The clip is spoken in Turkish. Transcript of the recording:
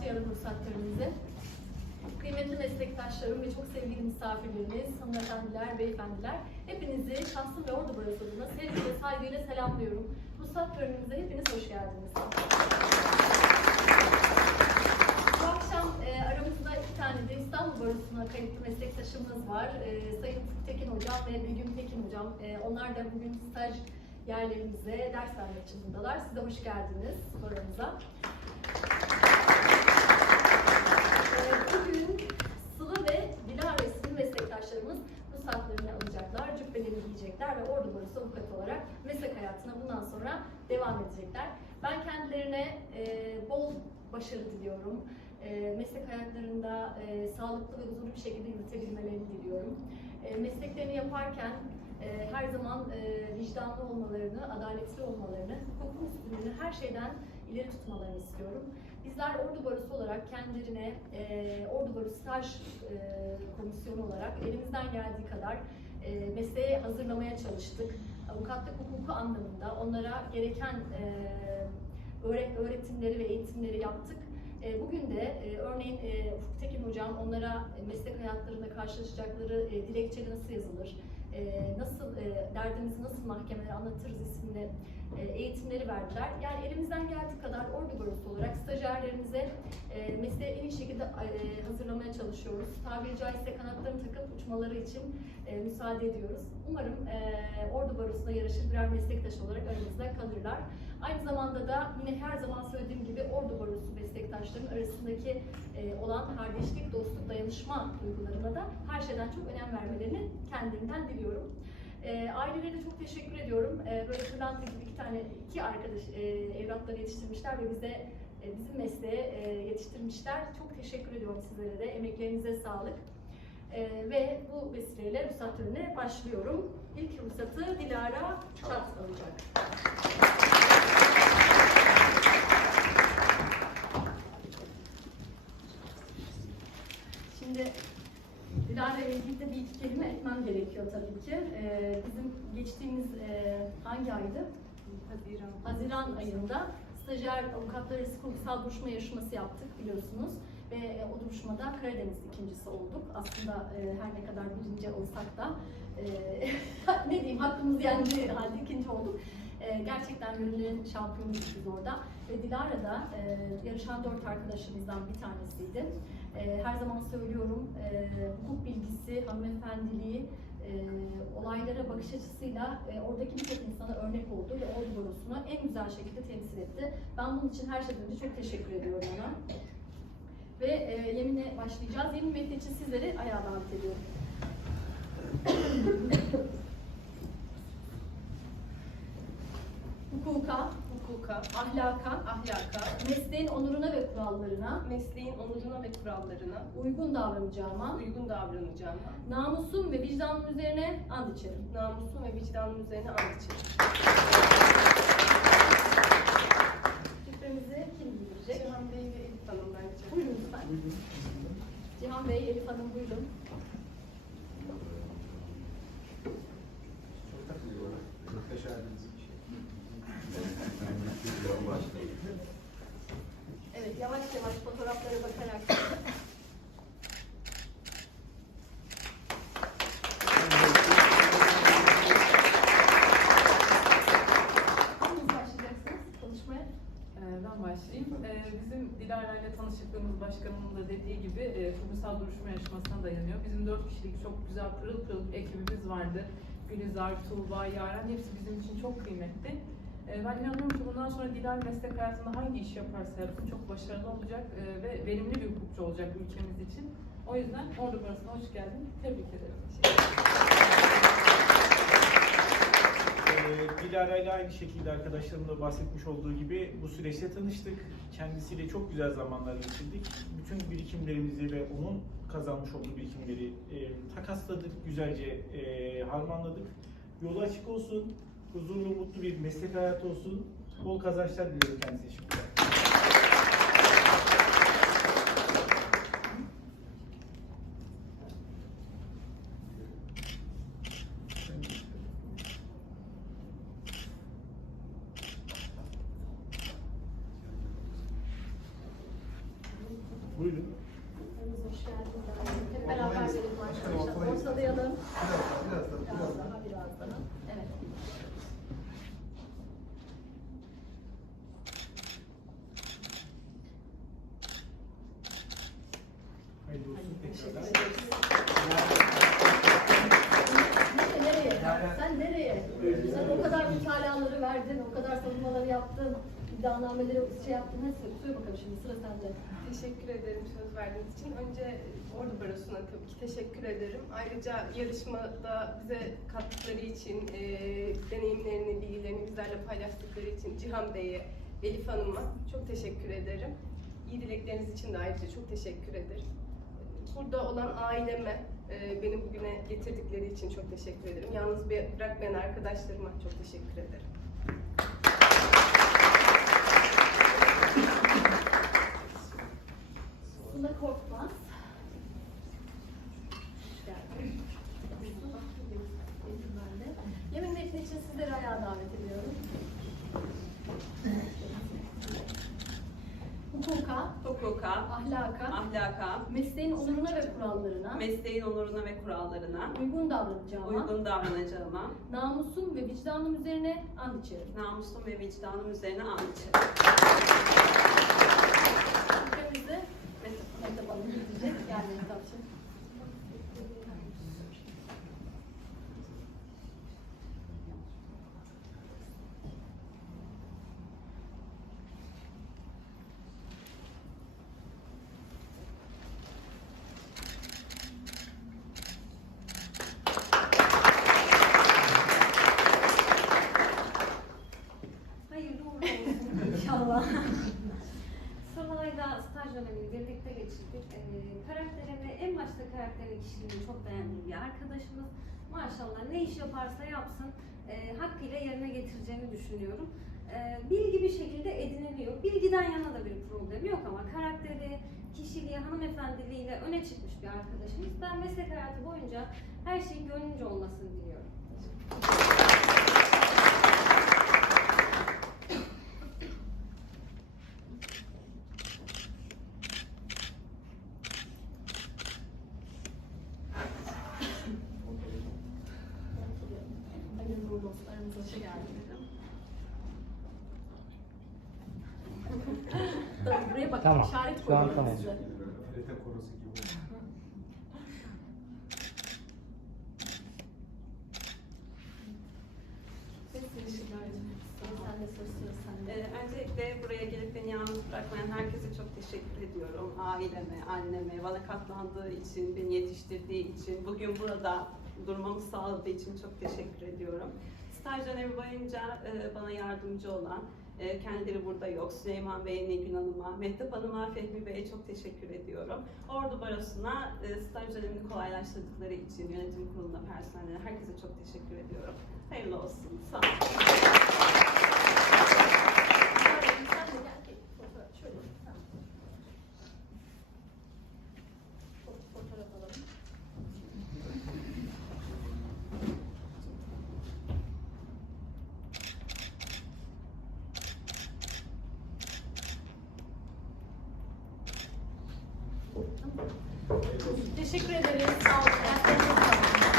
başlayalım ruhsat törenimize. Kıymetli meslektaşlarım ve çok sevgili misafirlerimiz, hanımefendiler, beyefendiler, hepinizi şahsım ve ordu burası adına sevgiyle, saygıyla selamlıyorum. Ruhsat törenimize hepiniz hoş geldiniz. Bu akşam e, aramızda iki tane de İstanbul Barosu'na kayıtlı meslektaşımız var. E, Sayın Tekin Hocam ve Begüm Tekin Hocam. E, onlar da bugün staj yerlerimizde ders vermek için buradalar. Siz de hoş geldiniz baromuza. Ee, Bugün Sıla ve Dilara isimli meslektaşlarımız ruhsatlarını alacaklar, cübbelerini Barosu avukat olarak meslek hayatına bundan sonra devam edecekler. Ben kendilerine e, bol başarı diliyorum. E, meslek hayatlarında e, sağlıklı ve huzurlu bir şekilde yürütebilmelerini diliyorum. E, mesleklerini yaparken e, her zaman e, vicdanlı olmalarını, adaletli olmalarını, hukukun üstünlüğünü her şeyden ileri tutmalarını istiyorum. Bizler Ordu Barosu olarak kendilerine e, Ordu Barosu Staj e, Komisyonu olarak elimizden geldiği kadar mesleğe hazırlamaya çalıştık. Avukatlık hukuku anlamında onlara gereken e, öğret- öğretimleri ve eğitimleri yaptık. E, Bugün de e, örneğin e, Ufuk Tekin Hocam onlara meslek hayatlarında karşılaşacakları e, dilekçe nasıl yazılır, nasıl e, derdimizi nasıl mahkemelere anlatırız isimli eğitimleri verdiler. Yani elimizden geldiği kadar Ordu Barosu olarak stajyerlerimize e, mesleğe en iyi şekilde e, hazırlamaya çalışıyoruz. Tabiri caizse kanatlarını takıp uçmaları için e, müsaade ediyoruz. Umarım e, Ordu Barosu'na yaraşır birer meslektaş olarak aramızda kalırlar. Aynı zamanda da yine her zaman söylediğim gibi Ordu Barosu meslektaşlarının arasındaki e, olan kardeşlik, dostluk, dayanışma duygularına da her şeyden çok önem vermelerini kendimden diliyorum. E, ailelerine çok teşekkür ediyorum. E, böyle Pırlanta gibi iki tane, iki arkadaş e, evlatları yetiştirmişler ve bize e, bizim mesleğe e, yetiştirmişler. Çok teşekkür ediyorum sizlere de. Emeklerinize sağlık. E, ve bu vesileyle ruhsat törenine başlıyorum. İlk ruhsatı Dilara Çat alacak. Şimdi Dilara ile ilgili de bir iki kelime etmem gerekiyor tabii ki. E, geçtiğimiz e, hangi aydı? Haziran. Haziran ayında stajyer avukatlar arası hukuksal duruşma yarışması yaptık biliyorsunuz. Ve e, o duruşmada Karadeniz ikincisi olduk. Aslında e, her ne kadar birinci olsak da e, ne diyeyim hakkımız yendiği halde ikinci olduk. E, gerçekten gönüllerin şampiyonuyuz biz orada. Ve Dilara da e, yarışan dört arkadaşımızdan bir tanesiydi. E, her zaman söylüyorum e, hukuk bilgisi, hanımefendiliği, e, olaylara bakış açısıyla e, oradaki birçok insana örnek oldu ve Ordu Barosu'nu en güzel şekilde temsil etti. Ben bunun için her şeyden önce çok teşekkür ediyorum ona. Ve e, yemine başlayacağız. Yemin metni için sizleri ayağa davet ediyorum. Hukuka, Hukuka, ahlaka, ahlaka, mesleğin onuruna ve kurallarına mesleğin onuruna ve kurallarına uygun davranacağıma, uygun davranacağıma, namusum ve vicdanım üzerine and içerim. namusum ve vicdanım üzerine ant içerim. Şifremizi kim bildirecek? Cihan Bey ve Elif Hanım bence. Buyurun lütfen. Cihan Bey, Elif Hanım buyurun. Çok takılıyor. Muhteşeminiz bir şey. Evet, yavaş yavaş fotoğraflara bakarak. Hanginiz başlayacaksınız konuşmaya? Ee, Ben başlayayım. Ee, Bizim Dilara ile başkanımın da dediği gibi e, kurumsal duruşma yarışmasına dayanıyor. Bizim dört kişilik çok güzel pırıl pırıl ekibimiz vardı. Gülizar, Tuğba, Yaren hepsi bizim için çok kıymetli. Ee, Ben inanıyorum ki bundan sonra Dilara meslek hayatında hangi iş yaparsa yapsın çok başarılı olacak e, ve verimli bir hukukçu olacak ülkemiz için. O yüzden Ordu Barası'na hoş geldin. Tebrik ederim. Ee, Dilara ile aynı şekilde arkadaşlarım da bahsetmiş olduğu gibi bu süreçte tanıştık. Kendisiyle çok güzel zamanlar geçirdik. Bütün birikimlerimizi ve onun kazanmış olduğu birikimleri e, takasladık, güzelce e, harmanladık. Yolu açık olsun, huzurlu, mutlu bir meslek hayatı olsun. Bol kazançlar diliyorum kendisine şimdiden. Buyurun. Hoş geldiniz. Hep beraber verelim arkadaşlar. Ortalayalım. Biraz da, biraz Biraz da. daha, biraz daha. Evet. Hayırlı olsun tekrardan. Nereye? Sen nereye? Sen o kadar mütalaları verdin, o kadar savunmaları yaptın, iddianameleri şey yaptın. Neyse, söyle bakalım şimdi sıra sende. Teşekkür ederim söz verdiğiniz için. Önce Ordu Barosu'na tabii ki teşekkür ederim. Ayrıca yarışmada bize kattıkları için, e, deneyimlerini, bilgilerini bizlerle paylaştıkları için Cihan Bey'e, Elif Hanım'a çok teşekkür ederim. İyi dilekleriniz için de ayrıca çok teşekkür ederim. Burada olan aileme, e, beni bugüne getirdikleri için çok teşekkür ederim. Yalnız bırakmayan arkadaşlarıma çok teşekkür ederim. Sıla Korkmaz. Hoş geldin. Ben de. Yemin metni için sizleri ayağa davet ediyorum. Hukuka, hukuka, ahlaka, mesleğin onuruna ve kurallarına mesleğin onuruna ve kurallarına uygun davranacağıma, uygun davranacağıma, namusum ve vicdanım üzerine and içerim. namusum ve vicdanım üzerine ant içerim. Ülkemizde Mehtap Hanım gidecek. Gel Mehtapçığım. Hayırlı uğurlu inşallah. Sırlayla staj dönemini birlikte geçirdik. Ee, karakterini, en başta karakterin kişiliğini çok beğendiğim bir arkadaşımız. Maşallah ne iş yaparsa yapsın e, hakkıyla yerine getireceğini düşünüyorum. E, bilgi bir şekilde ediniliyor. Bilgiden yana da bir problem yok ama karakteri, kişiliği, hanımefendiliğiyle öne çıkmış bir arkadaşımız. Ben meslek hayatı boyunca her şeyin gönlünce olmasını diliyorum. Aramıza hoş geldiniz. Tabii buraya bakın. Tamam. işaret Şu an koyuyorum tamam. size. Sıra sende. Ee, öncelikle buraya gelip beni yalnız bırakmayan herkese çok teşekkür ediyorum. Aileme, anneme, bana katlandığı için, beni yetiştirdiği için, bugün burada durmamı sağladığı için çok teşekkür ediyorum. Staj dönemi boyunca e, bana yardımcı olan, e, kendileri burada yok, Süleyman Bey'e, Nilgün Hanım'a, Mehtap Hanım'a, Fehmi Bey'e çok teşekkür ediyorum. Ordu Barosu'na e, staj dönemini kolaylaştırdıkları için, yönetim kuruluna, personeline, herkese çok teşekkür ediyorum. Hayırlı olsun. Sağ olun. Sen de gel ki fotoğraf şöyle. Tamam. Fo- Fotoğraf alalım. Teşekkür ederiz. Sağ olun.